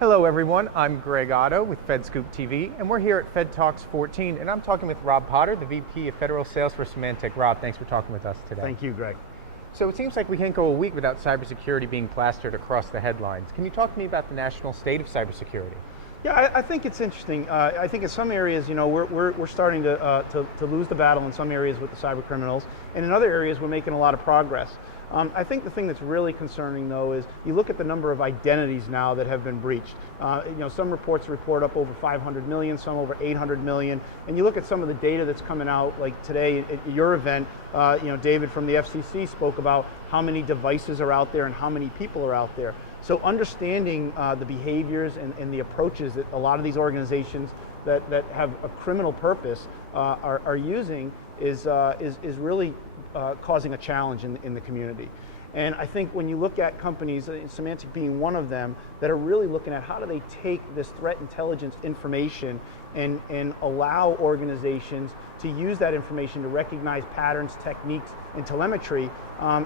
Hello everyone, I'm Greg Otto with FedScoop TV, and we're here at Fed Talks 14, and I'm talking with Rob Potter, the VP of Federal Sales for Symantec. Rob, thanks for talking with us today. Thank you, Greg. So it seems like we can't go a week without cybersecurity being plastered across the headlines. Can you talk to me about the national state of cybersecurity? Yeah, I think it's interesting. I think in some areas, we're starting to lose the battle in some areas with the cyber criminals, and in other areas we're making a lot of progress. I think the thing that's really concerning, though, is you look at the number of identities now that have been breached. Some reports report up over 500 million, some over 800 million, and you look at some of the data that's coming out, like today at your event, David from the FCC spoke about how many devices are out there and how many people are out there. So understanding the behaviors and the approaches that a lot of these organizations that have a criminal purpose are using is really causing a challenge in the community. And I think when you look at companies, Symantec being one of them, that are really looking at how do they take this threat intelligence information and allow organizations to use that information to recognize patterns, techniques, and telemetry,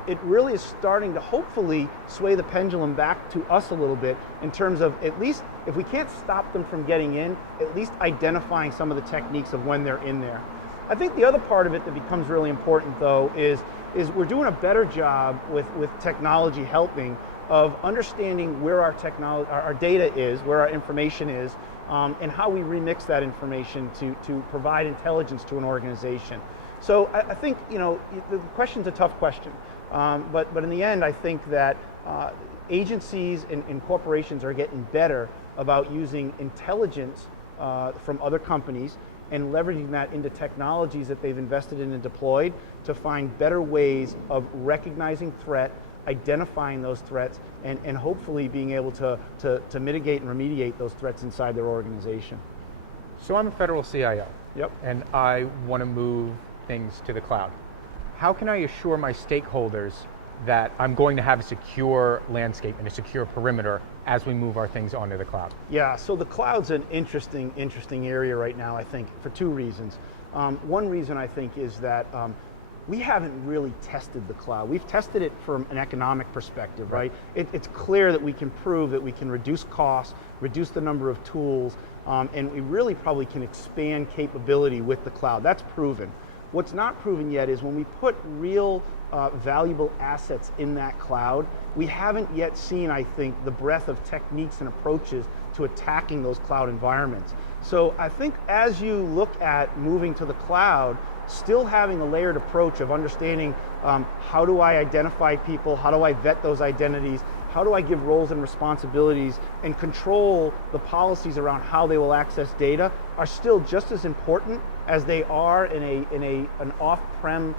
it really is starting to hopefully sway the pendulum back to us a little bit in terms of, at least if we can't stop them from getting in, at least identifying some of the techniques of when they're in there. I think the other part of it that becomes really important, though, is we're doing a better job with technology helping of understanding where our data is, where our information is, and how we remix that information to provide intelligence to an organization. So I think the question's a tough question, but in the end, I think that agencies and corporations are getting better about using intelligence from other companies and leveraging that into technologies that they've invested in and deployed to find better ways of recognizing threat, identifying those threats, and hopefully being able to mitigate and remediate those threats inside their organization. So I'm a federal CIO. Yep. And I want to move things to the cloud. How can I assure my stakeholders that I'm going to have a secure landscape and a secure perimeter as we move our things onto the cloud? Yeah, so the cloud's an interesting area right now, I think, for two reasons. One reason, I think, is that we haven't really tested the cloud. We've tested it from an economic perspective, right? It's clear that we can prove that we can reduce costs, reduce the number of tools, and we really probably can expand capability with the cloud. That's proven. What's not proven yet is when we put real valuable assets in that cloud, we haven't yet seen, I think, the breadth of techniques and approaches to attacking those cloud environments. So I think as you look at moving to the cloud, still having a layered approach of understanding how do I identify people, how do I vet those identities, how do I give roles and responsibilities and control the policies around how they will access data are still just as important as they are in an on-prem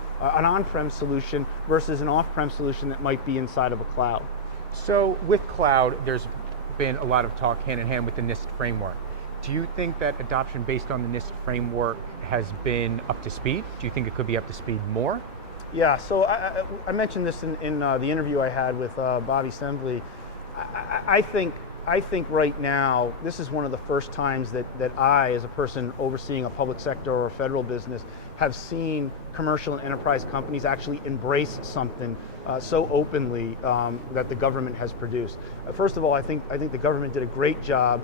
solution versus an off-prem solution that might be inside of a cloud. So with cloud, there's been a lot of talk hand in hand with the NIST framework. Do you think that adoption based on the NIST framework has been up to speed? Do you think it could be up to speed more? Yeah, so I mentioned this in the interview I had with Bobby Sembley. I think right now, this is one of the first times that I, as a person overseeing a public sector or a federal business, have seen commercial and enterprise companies actually embrace something so openly that the government has produced. First of all, I think the government did a great job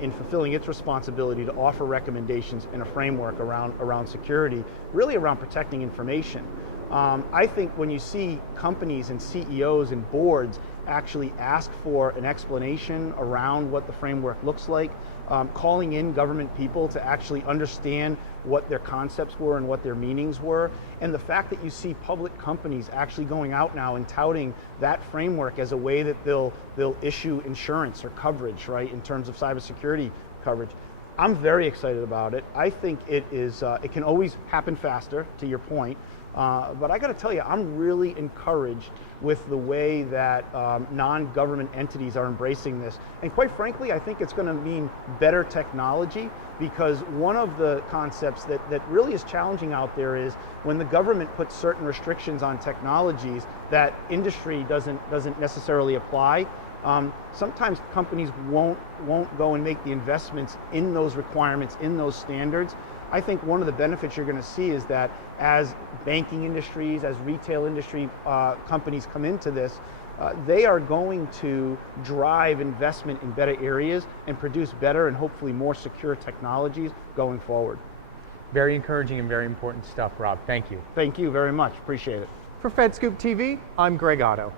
in fulfilling its responsibility to offer recommendations in a framework around security, really around protecting information. I think when you see companies and CEOs and boards actually ask for an explanation around what the framework looks like, calling in government people to actually understand what their concepts were and what their meanings were, and the fact that you see public companies actually going out now and touting that framework as a way that they'll issue insurance or coverage, right, in terms of cybersecurity coverage. I'm very excited about it. I think it can always happen faster, to your point. But I got to tell you, I'm really encouraged with the way that non-government entities are embracing this. And quite frankly, I think it's going to mean better technology, because one of the concepts that really is challenging out there is when the government puts certain restrictions on technologies that industry doesn't necessarily apply. Sometimes companies won't go and make the investments in those requirements, in those standards. I think one of the benefits you're going to see is that as banking industries, as retail industry companies come into this, they are going to drive investment in better areas and produce better and hopefully more secure technologies going forward. Very encouraging and very important stuff, Rob. Thank you. Thank you very much. Appreciate it. For FedScoop TV, I'm Greg Otto.